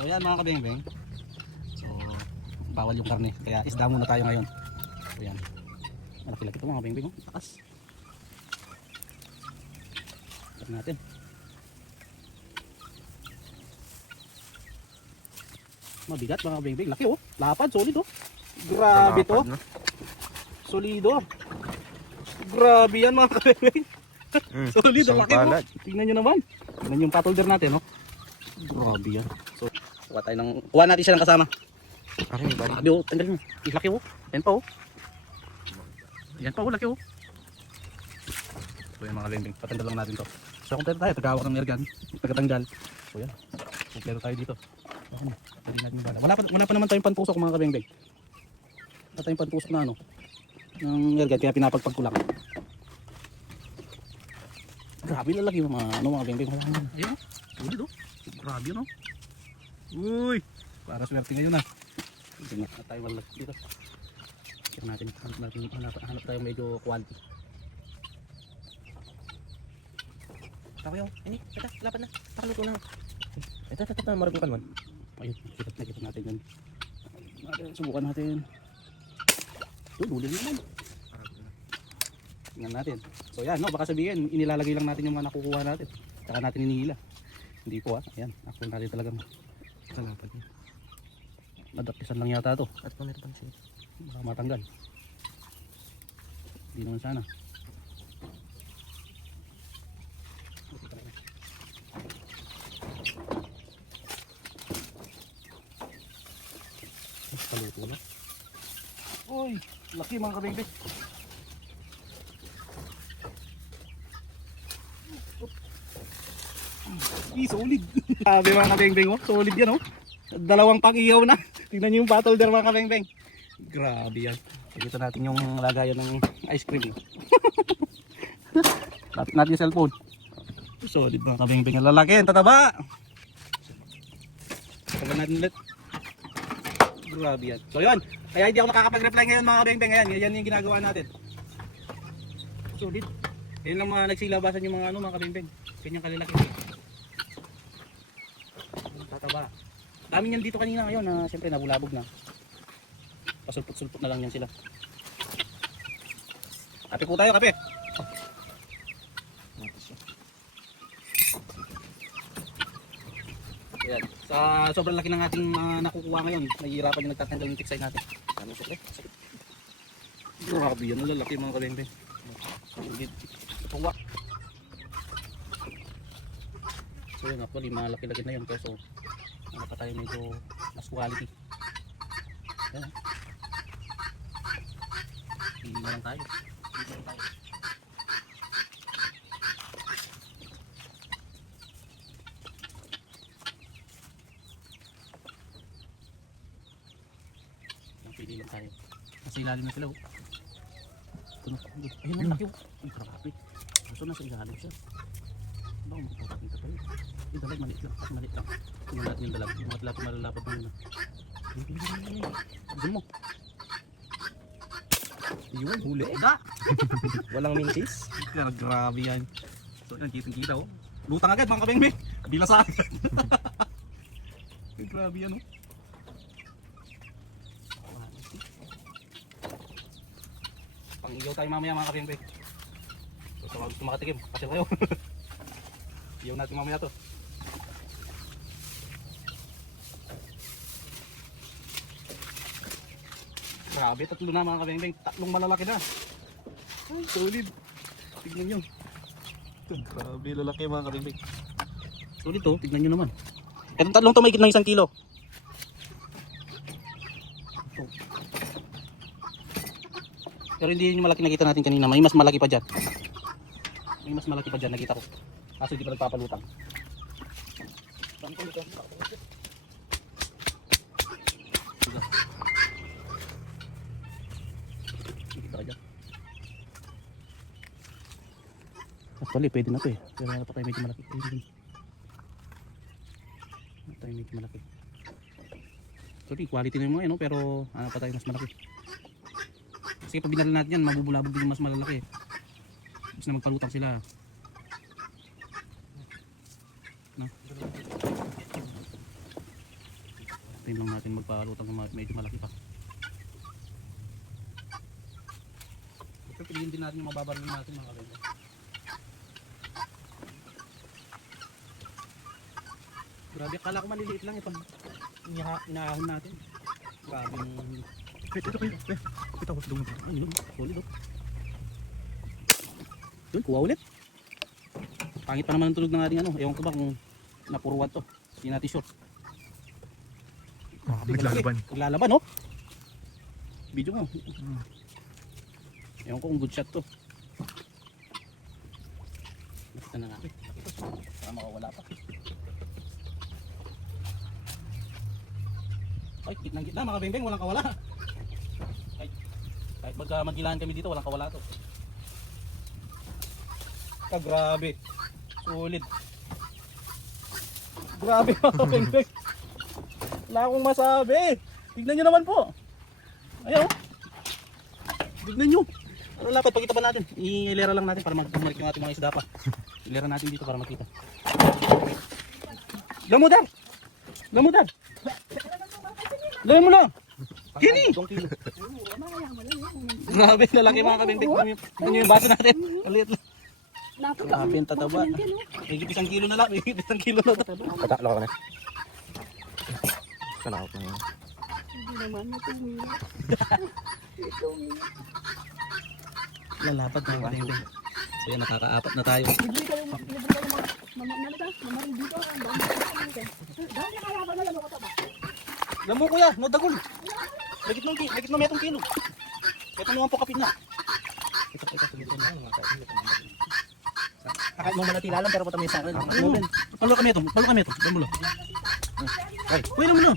So yan mga kabeng-beng. So bawal yung karne. Kaya isda muna tayo ngayon. So yan. Malaki-laki ito mga kabeng-beng. Oh. Takas. Tignan natin. Mabigat mga kabeng-beng. Laki oh. Lapad. Solid oh. Grabe to. Solido. Grabe yan mga kabeng-beng. Solid oh. Laki oh. Tingnan nyo naman. Tingnan yung patolder natin oh. Grabe yan. So kuha natin siya ng kasama. Grabe oh. Tanggalin mo. Laki oh. Yan pa oh. Yan pa oh. Laki oh. So yan mga kabeng-beng. Patanggal lang natin to. So kompleto tayo. Tagawak ng airgun. Tagatanggal. So yan. Kompleto tayo dito. Hindi natin bala. Wala pa naman tayong pantusok mga kabeng-beng. Wala tayong pantusok na ano ng airgun kaya pinapagpag ko lang. Grabe lalaki yung mga ano mga kabeng-beng. Ayun tulid oh. Grabe no. Uy. Para swerte ngayon ah. Hindi na tayo wala dito. Kaya natin hanap tayo medyo quality. Tayo, ini, teka, lapad na. Pakaluto na. Ito, marugukan man. Ayun, nakita natin yun. Subukan natin. Uy, huli naman. Tingnan natin. So yan, no, baka sabihin, inilalagay lang natin yung mga nakukuha natin. Saka natin inihila. Hindi po ah, ayan, actual natin talagang kalapad niya. Nadapisan lang yata to. At pamirpan siya. Baka matanggal. Hindi naman sana. Paluto na. Uy, laki mga kabeng-beng. Solid. Sabi mga kabeng-beng oh, solid yan oh. Dalawang pang-ihaw na. Tingnan niyo yung battle there mga kabeng-beng. Grabe yan. Dito natin yung lagayan ng ice cream. Lapit natin yung cellphone. Solid mga kabeng-beng. Lalaki, tataba. Tagal natin ulit. Grabe yan. So yun. Kaya hindi ako nakakapag-reply ngayon mga kabeng-beng. Ayan, yan yung ginagawa natin. Solid. Yan lang mga nagsilabasan yung mga ano mga kabeng-beng. Kanyang kalalaki. Tataba. Dami niyan dito kanina ngayon na siyempre nabulabog na. Pasulpot-sulpot na lang yan sila. Kape po tayo, kape. Ayan. Sa sobrang laki ng ating nakukuha ngayon, nahihirapan yung nagtatanggal ng tiksay natin. Ano siya? Grabe yan, lalaki mga kabeng-beng. Solid. Tuwa. So yun, actually malaki-laki na yun. So ano pa tayo medyo mas quality. Ayan. Hindi na lang tayo. Pili lang tayo. Kasi ilalim na sila oh. Ayun ang laki oh. Ay grabe. Gusto na sa ilalim siya. Baka magpupunta dito tayo. Yung dalag maliit lang. Maliit lang. Tingnan natin yung dalag. Yung mga tilapia malalapad mo muna. Ayun mo. Yun, huli. Da! Walang mintis. Grabe yan. So yan, kitang-kita oh. Lutang agad mga kabeng-beng. Bilasa agad. Grabe yan oh. Pang-igaw tayo mamaya mga kabeng-beng. So sa mga gusto makatikim, kasi kayo. Iyaw natin mamaya to. Grabe, tatlo na mga kabeng-beng. Tatlong malalaki na. Ay, solid. Tignan nyo. Grabe, lalaki mga kabeng-beng. Solid to, tignan nyo naman. Itong tatlong to may ng 1 kilo. Pero hindi yung malaki nakita natin kanina. May mas malaki pa dyan. May mas malaki pa dyan, nakita ko. Kaso hindi pa nagpapalutang. Saan ko nito? Nakita ka dyan. Actually, pwede na to eh. Pero wala pa tayo medyo malaki. Wala tayo medyo malaki. Actually, quality na yung mga yun, no? Pero ano pa tayo mas malaki. Kasi pag binala natin yan, mabubulabog din yung mas malalaki. Tapos na magpalutang sila. No? hintayin lang natin magpalutang ng medyo malaki pa. Ito piliin din natin yung mababaril natin mga kabengeng. Grabe, akala ko maliliit lang pag inaahon natin. Grabe yung... Ito kayo. Ito ako dumutang. Ayun, solid oh. Yun, kuha ulit. Pangit pa naman ang tulog ng ating ano. Ewan ko ba kung napurwad to. Hindi natin sure. Naglalaban. Naglalaban oh. Video mo. Ewan ko kung good shot to. Basta na nga. Baka makawala pa. Ay, gitnang-gitna mga bengbeng, walang kawala. Kahit magka magkilaan kami dito, walang kawala to. Ah, grabe. Solid. Grabe mga bengbeng. Wala akong masabi. Tignan nyo naman po. Ayaw. Tignan nyo. Ano dapat pagkita pa natin? Ilera lang natin para magmalik yung ating mga isda pa. Ilera natin dito para makita. Lamudar! Lamudar! Gawin mo lang! Kini! Grabe, lalaki mga kabintik. Tignan nyo yung baso natin. Maliit lang. Grabe yung tataba. Higit 1 kilo na lang. Higit 1 kilo na tataba. Patalo ka na. Kalakot na yun. Hindi naman matulog. Lalapad na yung kabintik. So yan, nakaka-apat na tayo. Libre kayo mamarin dito. Ang dahil nakalaban na lang ako taba. Alam mo kuya, no dagol. Legit na metong kilo. Ito naman po kapit na. Ito na mga kain. Kahit mo malati lalam pero patami sa akin. Palo kami ito. Dambulo. Ay, kuya mo na.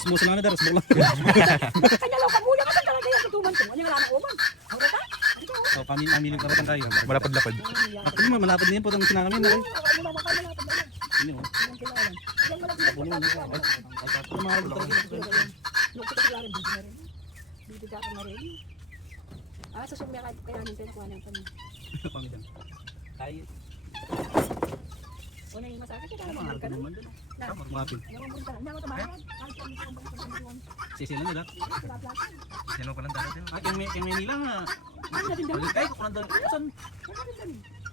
Smosa na daras bola. Kanya lang kamuya ka talaga yung tutuman ko. Ano nga lang uman. Ano ba? So kami amilin karatan tayo. Malapad-lapad. Ako naman malapad din po tong sinangamin na. Ano ba makakala natin ba? Ini oh. Yung malapit Kunin mo na. Ay, mahal talaga. Yung kita kaya rin dito na rin. Dito ka na rin. Ah, sa sumya kaya natin nakuha ng kami. Pamitan. Tayo. Una yung masakit ka Mahal ka na. naman din. Mapin. Nangungunta na. Nangungunta ba? Kahit kami kung bakit kami yun. Sisilan nila. Pala-plasa. Sino ko lang dito? Ah, kaya may nila nga. Balik kayo kung nandun. Saan?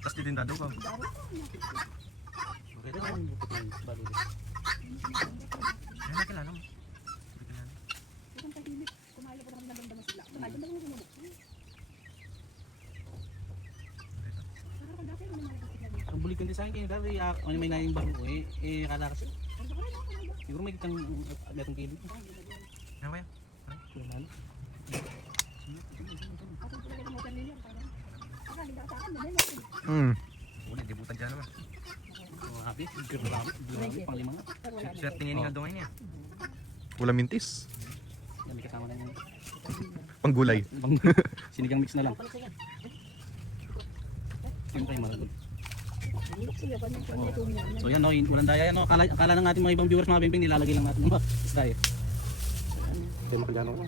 Tapos ditindado ka. Ito naman yung bukit ng baluli. Yan na kilala mo. Itong tahimik. Kumain ko naman ng damas sila. Kumain ko naman ng Ang bulig ko din sa akin kaya dati ano may nayang baro kala kasi. Siguro may kitang metong kilo. Yan ba yan? Wala na. Uli, dibutan dyan naman. Grabe, grabe, pang lima nga. Siya tingin nga doon niya. Wala mintis. Yan, may kasama na yung Panggulay. sinigang mix na lang. Sino kayo malagod? So yan no, walang daya yan no. Akala ng ating mga ibang viewers mga bimbing nilalagay lang natin ng mga isda eh. Ito makagano ko.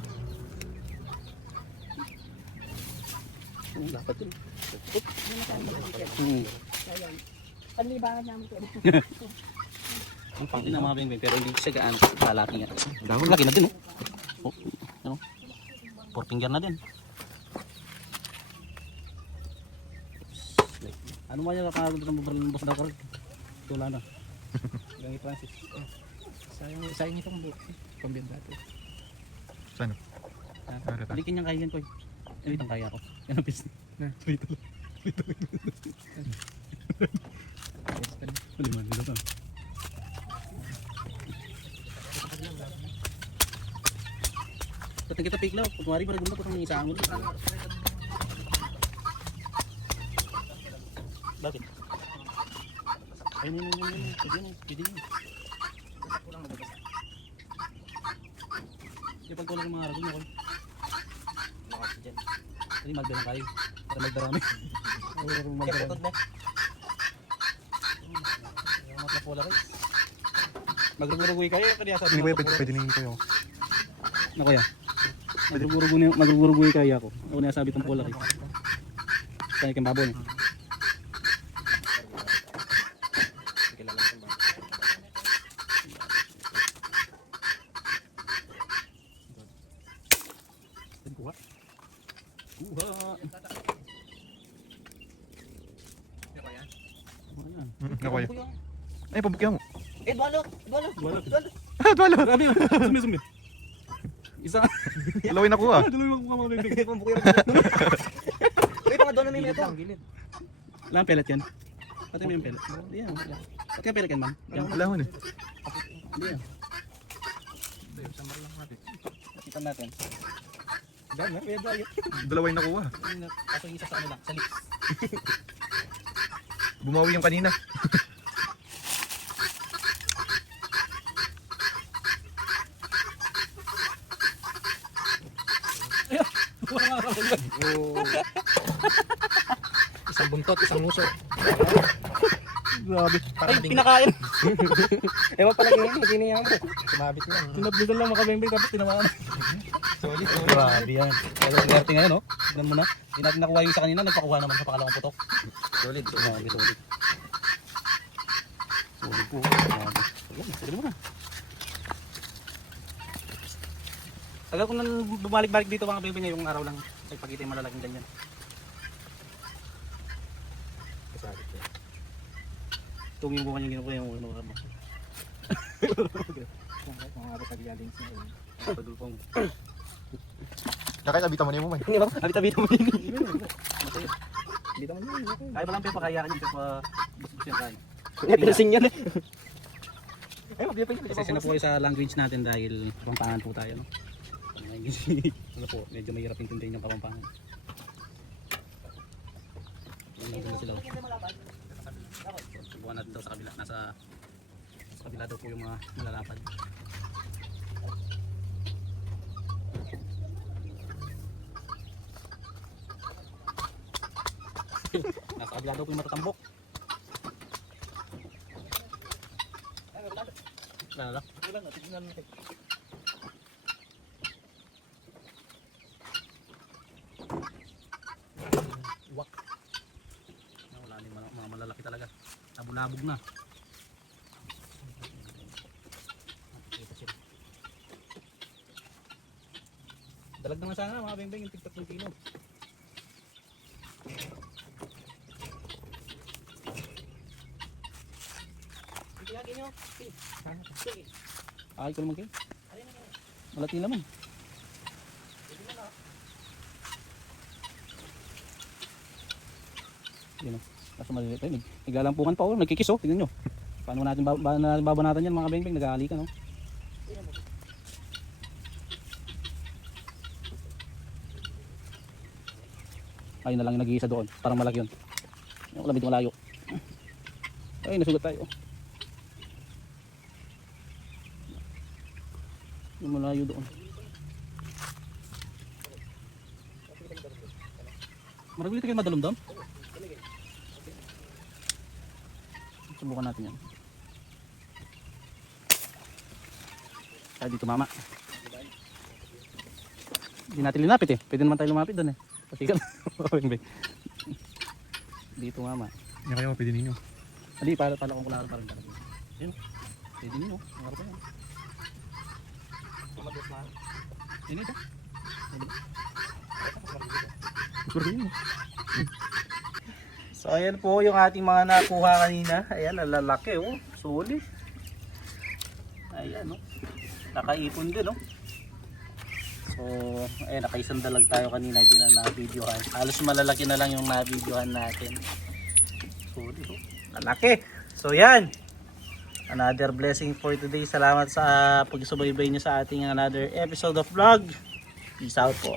Dapat yun. Panlibangan namin ko. Ang pangin ng mga bimbing pero hindi siya gaano lalaki nga. Laki na din oh. Ano? 4 finger na din. Ano mo yan kakagod ng babaril ng boss daw ko rin? Wala na. Gangi Francis. Sayang itong pambiyang dato. Saan? Balikin niyang kaya yan ko. Yan itong kaya ko. Yan ang pisngi. Dito lang. Liman nila pa. Patang kita piklaw. Pagmari para gumla patang isa ang ulo. Bakit? Ay, pwede nyo. Yung pagkulang ng mga aragon mo ko. Makasya dyan. Hindi magdalang kayo. Para magdarami. Magdarami. Matapula kayo. Magrugurugoy kayo. Hindi ba pwede ningin kayo? Na kuya. Magrugurugoy kayo ako. Ako na sabi itong pula kayo. Kaya kang babon. Ayan. Ako yun. Kuya. Ay, pabukyan mo. Eh, duwalo. Duwalo. Duwalo. Duwalo. Duwalo. Grabe yun. Sumi. Isa. Dalawin ako ah. Dalawin ako mga beng beng. Eh, pambukuya rin. Uy, mga doon na may ito. Wala ang pellet yan. Pati mo yung pellet. Hindi yan. Wala. Pati yung pellet yan, ma'am. Yan. Wala mo eh. Hindi yan. Kita natin. Diyan, may dayo. Dalawin ako ah. Kaso yung isa sa ano lang, sa lips. Bumawi yung kanina. Isang buntot, isang muso. Grabe. Ay, ding- pinakain. Ewan pala ganyan, hindi niya mo. Sumabit lang. Sinablitan lang makabengbeng tapos tinamaan. Solid. Grabe yan. Pero swerte ngayon, no? Tignan mo na. Hindi natin nakuha yung sa kanina, nagpakuha naman sa pangalawang putok. Solid. Grabe, solid. Solid po. Grabe. Ayan, pwede mo na. Tagal ko nang bumalik-balik dito mga bebe ngayong araw lang. Nagpakita yung malalaking ganyan. Itong yung bukan yung ginukuha yung ano mo. Mga araw pag-galing siya. Padulpong. Nakaya abitan mo na yung man. Hindi ba? Abit-abit mo yun. Dito mo yun. Kaya pa lang pero kakayakan yun. Pero gusto siya kaya. Pinasing yan eh. Ay, Kasi na po kayo sa language natin dahil Kapampangan po tayo. No? Ano po, medyo mahirap intindihin yung Kapampangan. Nandun na sila. Subukan natin daw sa kabila. Sa kabila daw po yung mga nalalapad. Nasa kabila daw po yung matatambok. Wala na. Wak. Wala na yung mga malalaki talaga. Labog-labog na. Dalag naman sana mga beng-beng yung tig-3 kilo. Ay ko naman kayo. Malaki naman. Yun o. Kaso maliliit tayo. Naglalampungan pa o. Nagkikis o. Tignan nyo. Paano natin babanatan yan mga beng-beng. Nag-aalikan o. Ayun na lang yung nag-iisa doon. Parang malaki yun. Yung lamit malayo. Ay nasugat tayo. Yung malayo doon. Maragulito kayo madulom doon? Subukan natin yan. Tayo dito mama. Hindi natin linapit eh. Pwede naman tayo lumapit doon eh. Patikan. Dito mama. Yan kayo, pwede ninyo. Hindi, pala kung kularo pa rin talaga. Yun. Pwede ninyo. Kularo pa yan. Yun ito. So ayan po yung ating mga nakuha kanina. Ayan, lalaki oh. Solid. Ayan oh. Nakaipon din oh. So, ayan, nakaisang dalag tayo kanina din na na-videohan. Halos malalaki na lang yung na-videohan natin. Solid oh. Lalaki. So yan. Another blessing for today. Salamat sa pagsubaybay nyo sa ating another episode of vlog. Peace out po.